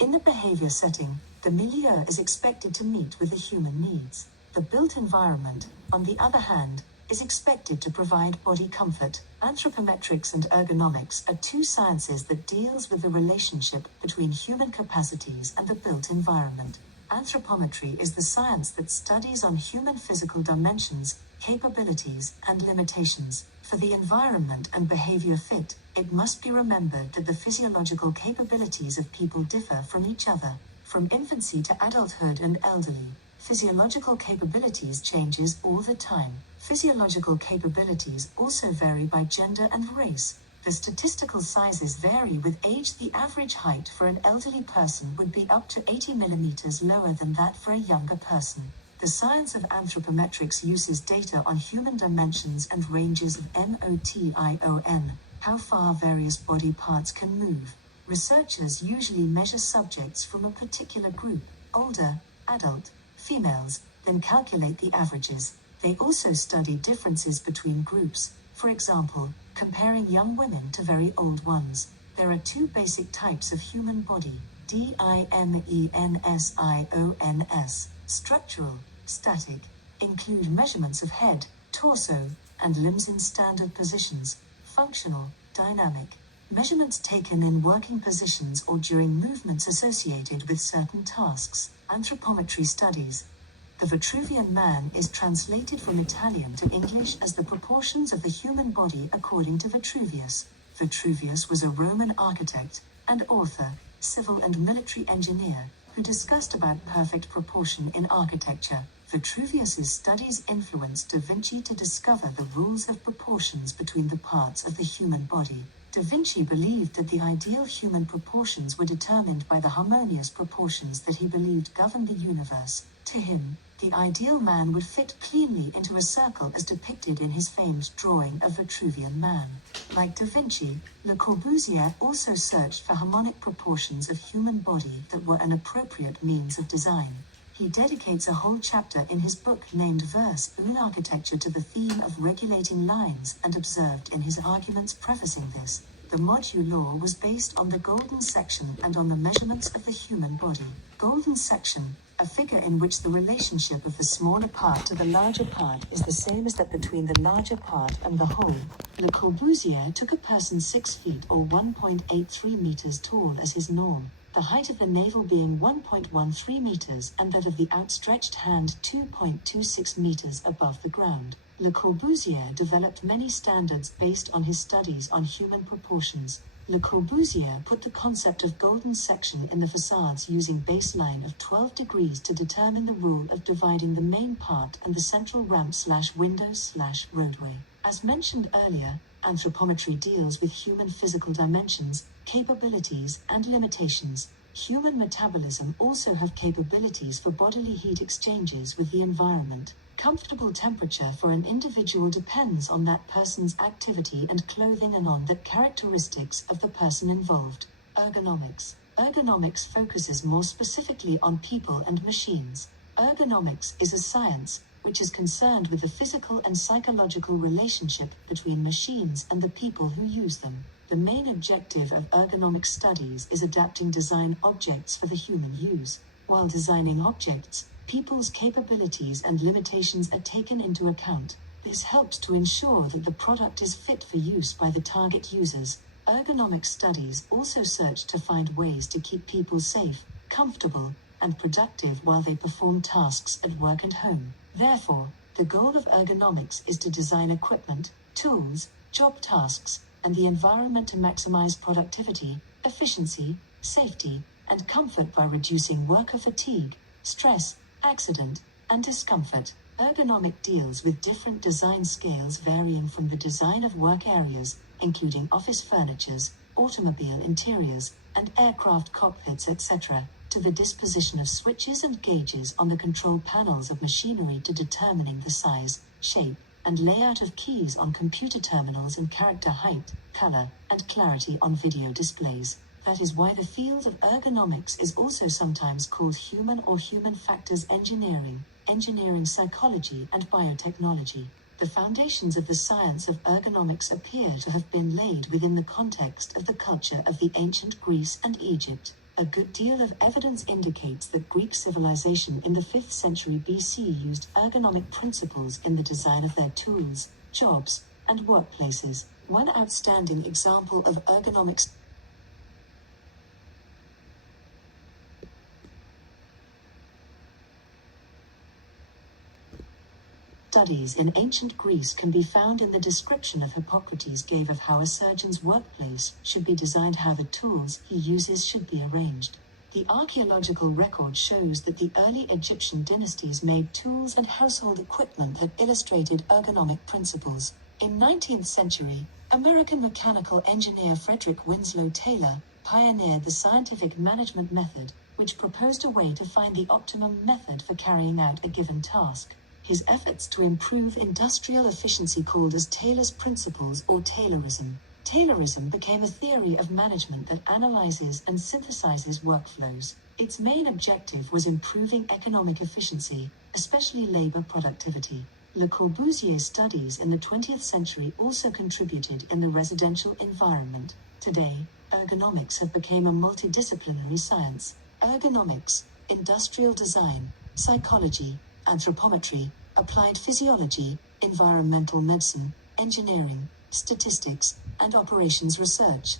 In the behavior setting, the milieu is expected to meet with the human needs. The built environment, on the other hand, is expected to provide body comfort. Anthropometrics and ergonomics are two sciences that deals with the relationship between human capacities and the built environment. Anthropometry is the science that studies on human physical dimensions, capabilities, and limitations. For the environment and behavior fit, it must be remembered that the physiological capabilities of people differ from each other. From infancy to adulthood and elderly, physiological capabilities changes all the time. Physiological capabilities also vary by gender and race. The statistical sizes vary with age. The average height for an elderly person would be up to 80 millimeters lower than that for a younger person. The science of anthropometrics uses data on human dimensions and ranges of motion, how far various body parts can move. Researchers usually measure subjects from a particular group, older, adult, females, then calculate the averages. They also study differences between groups, for example, comparing young women to very old ones. There are two basic types of human body, dimensions, structural, static, include measurements of head, torso, and limbs in standard positions, functional, dynamic, measurements taken in working positions or during movements associated with certain tasks. Anthropometry studies. The Vitruvian Man is translated from Italian to English as the proportions of the human body according to Vitruvius. Vitruvius was a Roman architect and author, civil and military engineer, who discussed about perfect proportion in architecture. Vitruvius's studies influenced Da Vinci to discover the rules of proportions between the parts of the human body. Da Vinci believed that the ideal human proportions were determined by the harmonious proportions that he believed governed the universe. To him, the ideal man would fit cleanly into a circle as depicted in his famed drawing of Vitruvian Man. Like Da Vinci, Le Corbusier also searched for harmonic proportions of human body that were an appropriate means of design. He dedicates a whole chapter in his book named Vers une Architecture to the theme of regulating lines and observed in his arguments prefacing this. The module law was based on the golden section and on the measurements of the human body. Golden section, a figure in which the relationship of the smaller part to the larger part is the same as that between the larger part and the whole. Le Corbusier took a person 6 feet or 1.83 meters tall as his norm, the height of the navel being 1.13 meters and that of the outstretched hand 2.26 meters above the ground. Le Corbusier developed many standards based on his studies on human proportions. Le Corbusier put the concept of golden section in the facades using baseline of 12 degrees to determine the rule of dividing the main part and the central ramp/window/roadway. As mentioned earlier, anthropometry deals with human physical dimensions, capabilities, and limitations. Human metabolism also have capabilities for bodily heat exchanges with the environment. Comfortable temperature for an individual depends on that person's activity and clothing and on the characteristics of the person involved. Ergonomics. Ergonomics focuses more specifically on people and machines. Ergonomics is a science which is concerned with the physical and psychological relationship between machines and the people who use them. The main objective of ergonomic studies is adapting design objects for the human use. While designing objects, people's capabilities and limitations are taken into account. This helps to ensure that the product is fit for use by the target users. Ergonomic studies also search to find ways to keep people safe, comfortable, and productive while they perform tasks at work and home. Therefore, the goal of ergonomics is to design equipment, tools, job tasks, and the environment to maximize productivity, efficiency, safety, and comfort by reducing worker fatigue, stress, accident, and discomfort. Ergonomic deals with different design scales varying from the design of work areas, including office furnitures, automobile interiors, and aircraft cockpits, etc., to the disposition of switches and gauges on the control panels of machinery to determining the size, shape, and layout of keys on computer terminals and character height, color, and clarity on video displays. That is why the field of ergonomics is also sometimes called human or human factors engineering, engineering psychology, and biotechnology. The foundations of the science of ergonomics appear to have been laid within the context of the culture of the ancient Greece and Egypt. A good deal of evidence indicates that Greek civilization in the 5th century BC used ergonomic principles in the design of their tools, jobs, and workplaces. One outstanding example of ergonomics studies in ancient Greece can be found in the description of Hippocrates gave of how a surgeon's workplace should be designed, how the tools he uses should be arranged. The archaeological record shows that the early Egyptian dynasties made tools and household equipment that illustrated ergonomic principles. In 19th century, American mechanical engineer Frederick Winslow Taylor pioneered the scientific management method, which proposed a way to find the optimum method for carrying out a given task. His efforts to improve industrial efficiency, called as Taylor's principles or Taylorism. Taylorism became a theory of management that analyzes and synthesizes workflows. Its main objective was improving economic efficiency, especially labor productivity. Le Corbusier's studies in the 20th century also contributed in the residential environment. Today, ergonomics have become a multidisciplinary science. Ergonomics, industrial design, psychology, anthropometry, applied physiology, environmental medicine, engineering, statistics, and operations research.